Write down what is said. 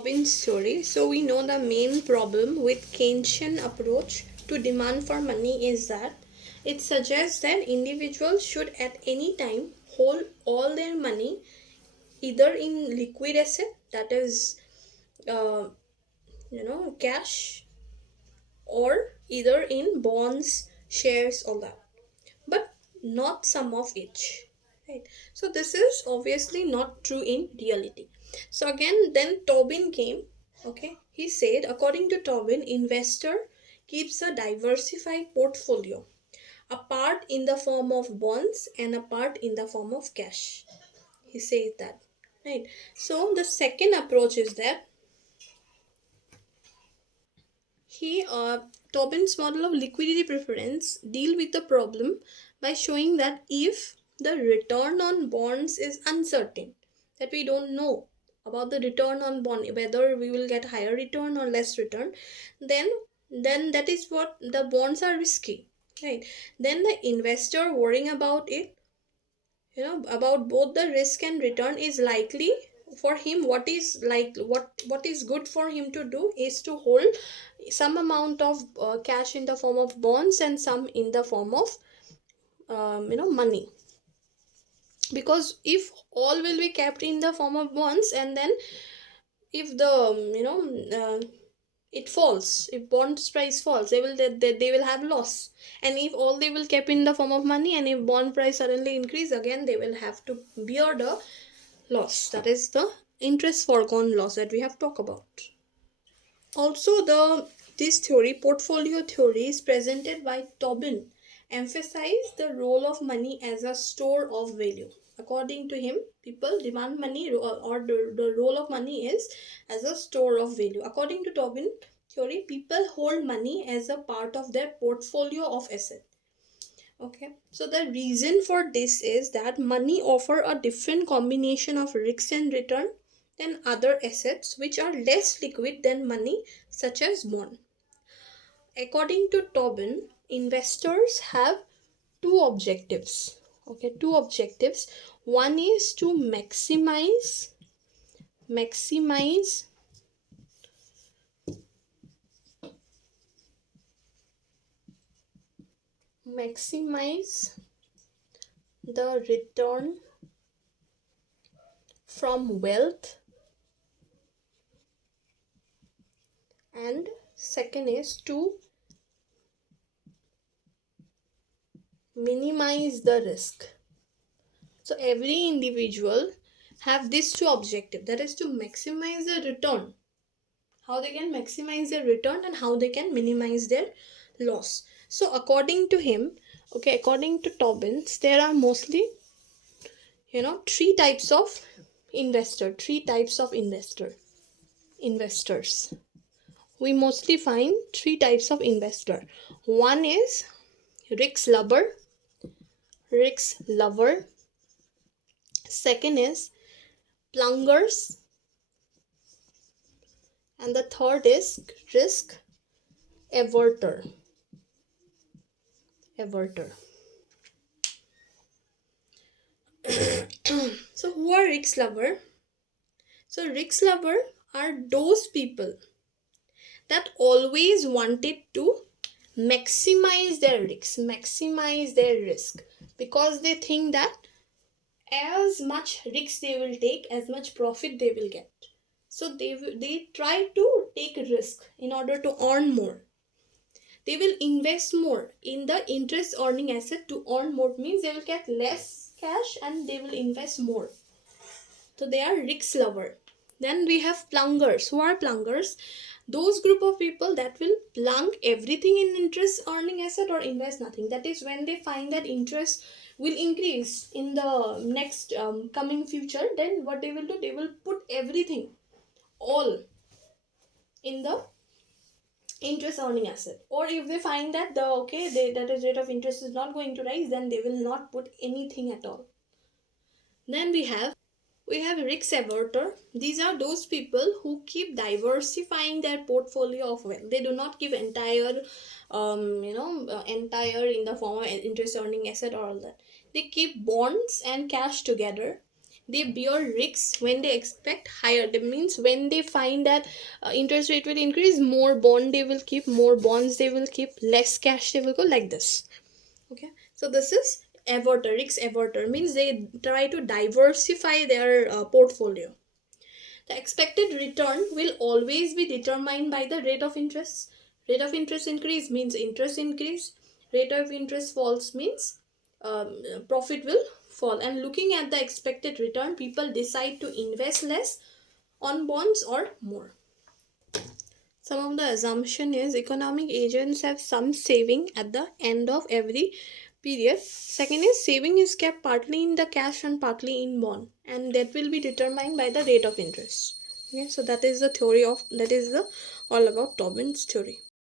Tobin's story. So we know the main problem with Keynesian approach to demand for money is that it suggests that individuals should at any time hold all their money either in liquid asset, that is uh, cash, or either in bonds, shares, all that, but not some of each, right? So this is obviously not true in reality. So again, then Tobin came. Okay, he said, according to Tobin, investor keeps a diversified portfolio, a part in the form of bonds and a part in the form of cash. He says that, right? So the second approach is that he Tobin's model of liquidity preference deal with the problem by showing that if the return on bonds is uncertain, that we don't know about the return on bond, whether we will get higher return or less return, then that is what the bonds are risky, right? Then the investor worrying about it, about both the risk and return, is likely for him, what is good for him to do is to hold some amount of cash in the form of bonds and some in the form of money, because if all will be kept in the form of bonds, and then if the it falls, if bonds price falls, they will have loss. And if all they will keep in the form of money, and if bond price suddenly increase again, they will have to bear the loss, that is the interest foregone loss that we have talked about. Also, this theory, portfolio theory, is presented by Tobin, emphasize the role of money as a store of value. According to him, people demand money, or the role of money is as a store of value. According to Tobin theory, people hold money as a part of their portfolio of asset. Okay, so the reason for this is that money offer a different combination of risk and return than other assets which are less liquid than money, such as bond. According to Tobin, investors have two objectives. Okay, two objectives. One is to maximize the return from wealth, and second is to minimize the risk. So every individual have these two objectives, that is to maximize the return, how they can maximize their return and how they can minimize their loss. So according to him, okay, according to Tobbins, there are mostly three types of investors. We mostly find three types of investor. One is risk lover. Second is plungers, and the third is risk averter. So who are risk lover? So risk lover are those people that always wanted to maximize their risk, because they think that as much risk they will take, as much profit they will get. So they try to take risk in order to earn more. They will invest more in the interest earning asset to earn more, means they will get less cash and they will invest more. So they are risk lover. Then we have plungers. Who are plungers? Those group of people that will plunk everything in interest earning asset or invest nothing. That is when they find that interest will increase in the next coming future, then what they will do, they will put everything all in the interest earning asset. Or if they find that that is rate of interest is not going to rise, then they will not put anything at all. Then we have risk averter. These are those people who keep diversifying their portfolio of wealth. They do not keep entire entire in the form of interest earning asset or all that. They keep bonds and cash together. they bear risks when they expect higher. That means when they find that interest rate will increase, more bond they will keep, more bonds they will keep, less cash they will go, like this. Okay, so this is averter. Risk averter means they try to diversify their portfolio. The expected return will always be determined by the rate of interest. Rate of interest increase means interest increase. Rate of interest falls means profit will fall. And looking at the expected return, people decide to invest less on bonds or more. Some of the assumption is economic agents have some saving at the end of every period. Second is saving is kept partly in the cash and partly in bond, and that will be determined by the rate of interest. Okay, so that is the theory of, that is the all about Tobin's theory.